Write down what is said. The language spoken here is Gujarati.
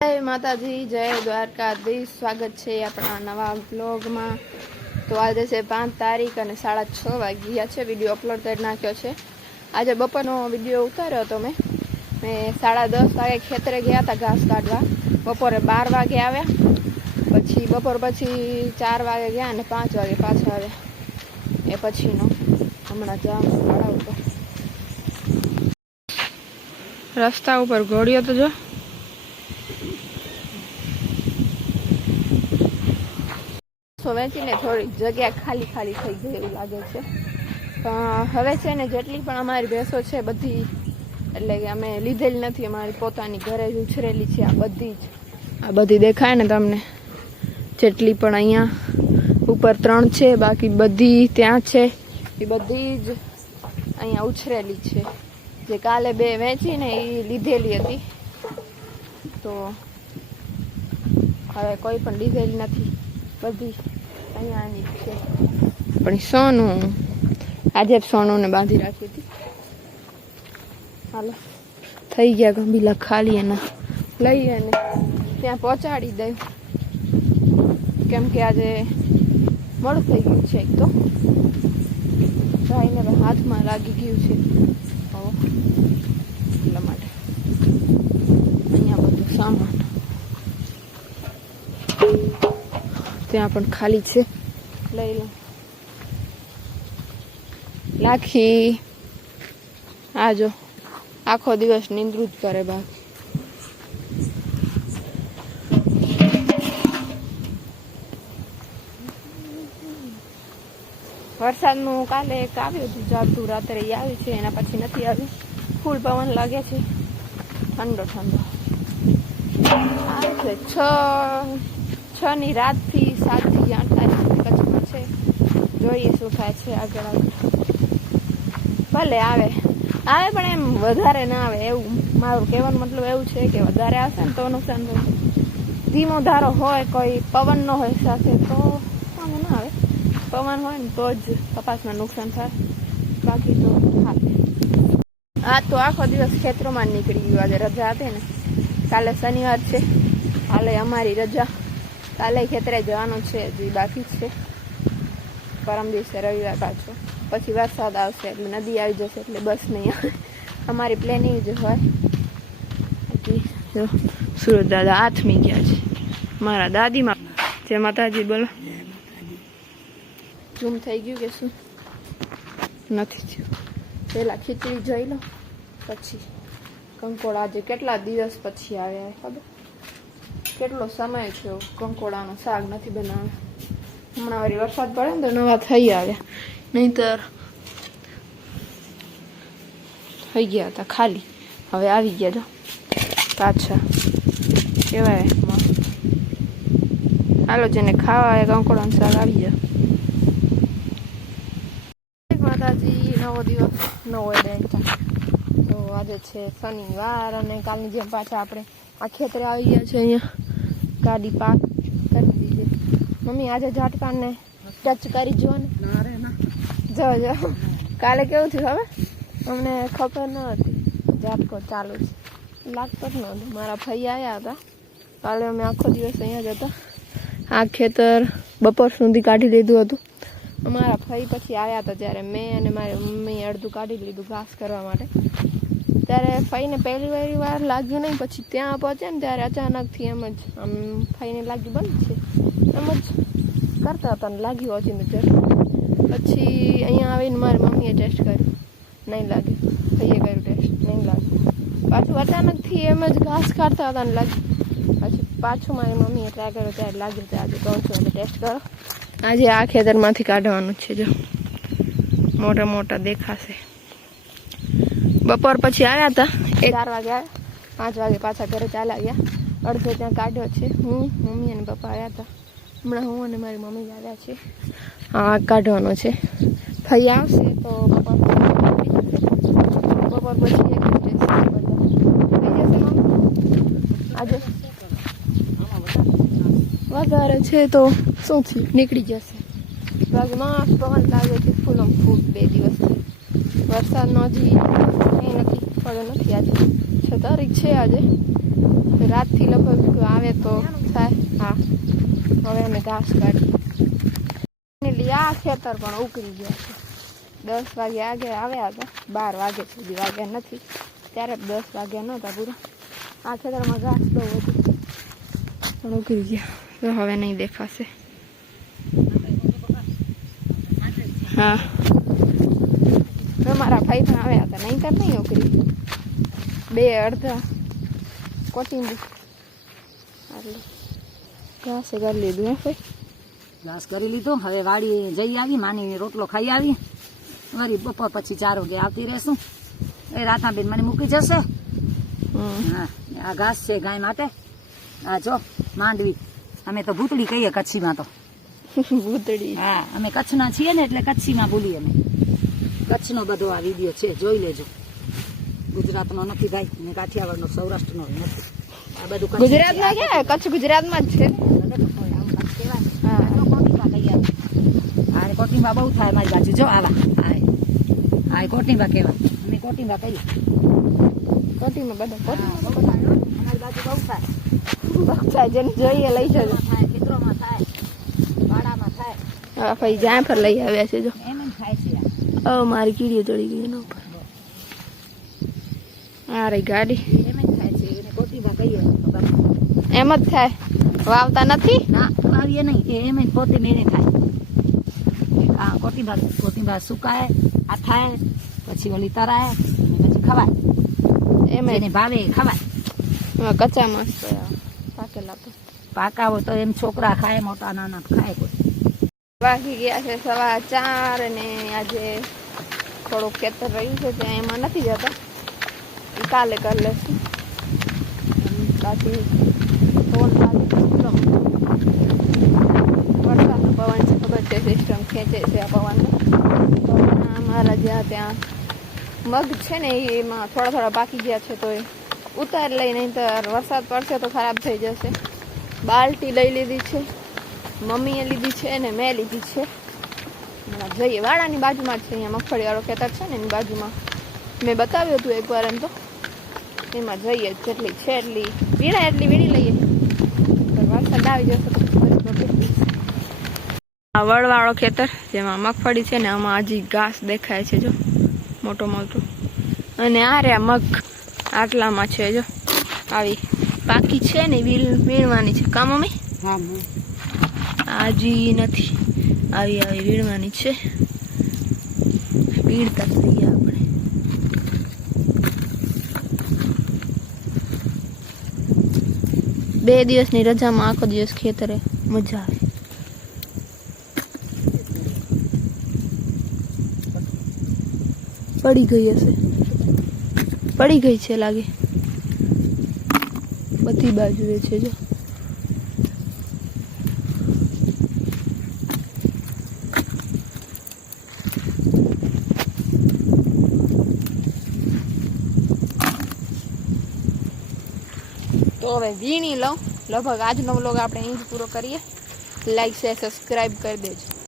जय माताजी जय द्वारकाधीश। स्वागत है अपना नवा ब्लॉग में। तो आज से 5 तारीख और 6:30 वाग्या है। विडियो अपलोड कर नाख्यो है। आज बपोरनो विडियो उतार्यो तो मैं 10:30 वागे खेतरे गया था घास काटवा। बपोरे 12 वागे आव्या, पछी बपोर पछी 4 वागे गया ने 5 वागे पाछा आव्या। ए पछीनो हमणा जाम पड़ाव तो रस्ता ऊपर घोड़ियो तो जो વેચીને થોડી જગ્યા ખાલી ખાલી થઈ ગઈ એવું લાગે છે। હવે છે ને જેટલી પણ અમારી ભેંસો છે બધી, એટલે કે અમે લીધેલી નથી, અમારી પોતાની ઘરે જ ઉછરેલી છે। આ બધી દેખાય ને તમને, જેટલી પણ અહીંયા ઉપર 3 છે, બાકી બધી ત્યાં છે, એ બધી જ અહીંયા ઉછરેલી છે। જે કાલે 2 વેચીને એ લીધેલી હતી, તો હવે કોઈ પણ લીધેલી નથી, બધી અહીંયાની છે। પણ સોનું આજે સોનુને બાંધી રાખી હતી। હાલો થઈ ગયા ગંભીલા ખાલી, એના લઈ અને ત્યાં પહોંચાડી દઉં, કેમ કે આજે મોડું થઈ ગયું છે। એક તો ભાઈને હાથમાં લાગી ગયું છે, એટલા માટે અહીંયા બધું સામાન ત્યાં પણ ખાલી છે, લઈ લો લાખી। આ જો આખો દિવસ નિંદ્રું જ કરે બાકી। વરસાદનું કાલે એક આવ્યું હતું ઝાપટું, રાત્રે આવ્યું છે, એના પછી નથી આવ્યું। ફૂલ પવન લાગે છે, ઠંડો ઠંડો આવે છે। 6 ની રાતથી 7 થી 8 તારીખ કચ્છમાં છે। જોઈએ શું થાય છે આગળ ભલે આવે પણ એમ વધારે ના આવે એવું મારું કહેવાનો મતલબ એવું છે કે વધારે આવશે ને તો નુકસાન થાય। ધીમો ધારો હોય, કોઈ પવન ન હોય સાથે, તો વાંધો ના આવે। પવન હોય ને તો જ કપાસમાં નુકસાન થાય, બાકી તો હાલે। આ તો આખો દિવસ ખેતરોમાં નીકળી ગયું। આજે રજા હતી ને, કાલે શનિવાર છે, હાલે અમારી રજા। કાલે ખેતરે જવાનું છે, હજી બાકી જ છે। પરમ દિવસે રવિવાર પાછો, પછી વરસાદ આવશે એટલે નદી આવી જશે, એટલે બસ નહીં આવે। અમારી પ્લેનિંગ જ હોય। જો સુરત દાદા હાથમી ગયા છે, મારા દાદીમાં। જય માતાજી બોલો। ઝૂમ થઈ ગયું કે શું? નથી થયું। પહેલા ખીચડી જોઈ લો, પછી કંકોડા। આજે કેટલા દિવસ પછી આવ્યા, ખબર કેટલો સમય થયો કંકોડાનું શાક નથી બનાવ્યું। હમણાં વળી વરસાદ પડે ને તો નવા થઈ આવ્યા, નહીંતર થઈ ગયા હતા ખાલી, હવે આવી ગયા જો પાછા। કેવાય હાલો, જેને ખાવા આવે કંકોડાનું શાક આવી જાય। માતાજી, નવો દિવસ નવો ડેન્ટા। તો આજે છે શનિવાર, અને કાલની જેમ પાછા આપણે આ ખેતરે આવી ગયા છે। અહીંયા ગાડી પાર્ક કરી દીધી। મમ્મી આજે ઝાટકાને ટચ કરી જો ને, જો કાલે કેવું થયું હવે અમને ખબર ન હતી, ઝાટકો ચાલુ છે, લાગતો જ નહોતો। મારા ભાઈ આવ્યા હતા કાલે, અમે આખો દિવસ અહીંયા જ હતા। આ ખેતર બપોર સુધી કાઢી લીધું હતું અમારા ભાઈ, પછી આવ્યા હતા ત્યારે મેં અને મારી મમ્મી અડધું કાઢી લીધું ઘાસ કરવા માટે। ત્યારે ફઈને પહેલી વાર લાગ્યું નહીં, પછી ત્યાં પહોંચ્યા ને ત્યારે અચાનકથી એમ જ આમ ફઈને લાગ્યું બંધ છે, એમ જ કરતા હતા ને લાગ્યું હજી નજર। પછી અહીંયા આવીને મારી મમ્મીએ ટેસ્ટ કર્યું, નહીં લાગ્યું। ભાઈએ કર્યું ટેસ્ટ, નહીં લાગ્યું। પાછું અચાનકથી એમ જ ઘાસ કાઢતા હતા ને લાગ્યું। પછી પાછું મારી મમ્મીએ ટ્રાય કર્યો ત્યારે લાગ્યું। તો આજે કહું છું એટલે ટેસ્ટ કરો। આજે આ ખેતરમાંથી કાઢવાનું છે, જો મોટા મોટા દેખાશે। બપોર પછી આવ્યા હતા, 4 વાગે આવ્યા, 5 વાગે પાછા ઘરે ચાલ્યા ગયા। અડધો ત્યાં કાઢ્યો છે, હું, મમ્મી અને પપ્પા આવ્યા હતા। હમણાં હું અને મારી મમ્મી જ આવ્યા છે। હા, કાઢવાનો છે। ભાઈ આવશે તો બપોર પછી એક જ રહેશે બધા થઈ જશે। આજે વધારે છે તો શું થયું, નીકળી જશે। બાકી મસ્ત પવન લાગે છે, ફૂલમ ફૂલ 2 દિવસથી। વરસાદનો હજી કંઈ નથી પડ્યો નથી। આજે 6 તારીખ છે, આજે રાતથી લગભગ આવે તો થાય. હા, હવે અમે ઘાસ કાઢીએ. એટલે આ ખેતર પણ ઉકળી ગયા છે. 10 વાગે આગે આવ્યા હતા, 12 વાગે સુધી વાગ્યા નથી. ત્યારે 10 વાગ્યા નહોતા પૂરા. આ ખેતરમાં ઘાસ બહુ હતું પણ ઉકળી ગયા. તો હવે નહીં દેખાશે. હા, અમારા ભાઈ પણ આવ્યા હતા, નહીં તો નહીં ઉકળી. 2 અડધા કોટિંગ ઘાસ કરી લીધું. હે ભાઈ, ઘાસ કરી લીધું. હવે વાડી જઈ આવી, માની રોટલો ખાઈ આવી. વળી બપોર પછી 4 વાગે આવતી રહેશું. એ રાધાબેન મને મૂકી જશે. હા, આ ઘાસ છે ગાય માટે. આ જો માંડવી, અમે તો ભૂતળી કહીએ કચ્છીમાં તો. ભૂતળી. હા, અમે કચ્છના છીએ ને એટલે કચ્છીમાં બોલીએ અમે. કચ્છનો બધો આ વિડીયો છે, જોઈ લેજો. ગુજરાતનો નથી ભાઈ, ને કાઠિયાવાડનો સૌરાષ્ટ્રનો નથી. આ બધું ગુજરાતમાં ક્યાં? કચ્છ ગુજરાતમાં જ છે. કોટિંબા બહુ થાય મારી બાજુ. જો આવા આ કોટિંબા કહેવાય. અમે કોટિંબા કહીએ. કોટીમાં બધા અમારી બાજુ બહુ થાય. બક્ષા જેને જોઈએ લઈ જજો. થાય ખેતરોમાં થાય, વાડામાં થાય. હા ભાઈ, જ્યાં પર લઈ આવ્યા છે. જો એમ જ થાય છે. મારી કીડીઓ ચડી ગઈ એના ઉપર. આ રહી ગાડી. એમ જ થાય છે. એને કોટિંબા કહીએ. એમ જ થાય, વાવતા નથી. ના, વાવીએ નહીં. એમ જ પોતે મેળે થાય. હા, કોટિંબા સુકાય, આ થાય, પછી ઓલી તરાય, અને પછી ખવાય. એમ એને ભાવે ખવાય. કચ્ચા મસ્ત પાકેલા તો પાકાવો તો એમ છોકરા ખાય, મોટા નાના ખાય. કોઈ વાગી ગયા છે 4:15 અને આજે થોડુંક ખેતર રહ્યું છે ત્યાં એમાં નથી જતા, એ કાલે કરી લેશું. બાકી વરસાદનો પવન છે, ખબર છે સિસ્ટમ ખેંચે છે આ પવનને. તો અમારા જ્યાં ત્યાં મગ છે ને એમાં થોડા પાકી ગયા છે, તો એ ઉતાર લઈ, નહીં તો વરસાદ પડશે તો ખરાબ થઈ જશે. બાલટી લઈ લીધી છે, મમ્મીએ લીધી છે ને મેં લીધી છે. જઈએ, વાડાની બાજુમાં જ છે, અહીંયા મગફળીવાળો ખેતર છે ને એની બાજુમાં. મેં બતાવ્યું હતું એકવાર એમ તો. એમાં જઈએ, જેટલી છે એટલી વીણાય એટલી વીણી લઈએ. વરસાદ આવી જશે તો આ વળવાળો ખેતર જેમાં મગફળી છે ને આમાં હજી ઘાસ દેખાય છે. જો મોટો મોટો. અને આ રહ્યા મગ આટલામાં છે. જો આવી પાકી છે ને વીણવાની છે. કા મમ્મી? હજી નથી, આવી વીણવાની છે. વીણતા થઈએ આપણે. બે દિવસની રજામાં આખો દિવસ ખેતરે મજા આવે. પડી ગઈ હશે, પડી ગઈ છે લાગે. બધી બાજુએ છે. જો તો હવે વીણી લઉં. લગભગ આજનો વ્લોગ આપણે અહીં જ પૂરો કરીએ. લાઈક શેર સબસ્ક્રાઈબ કરી દેજો.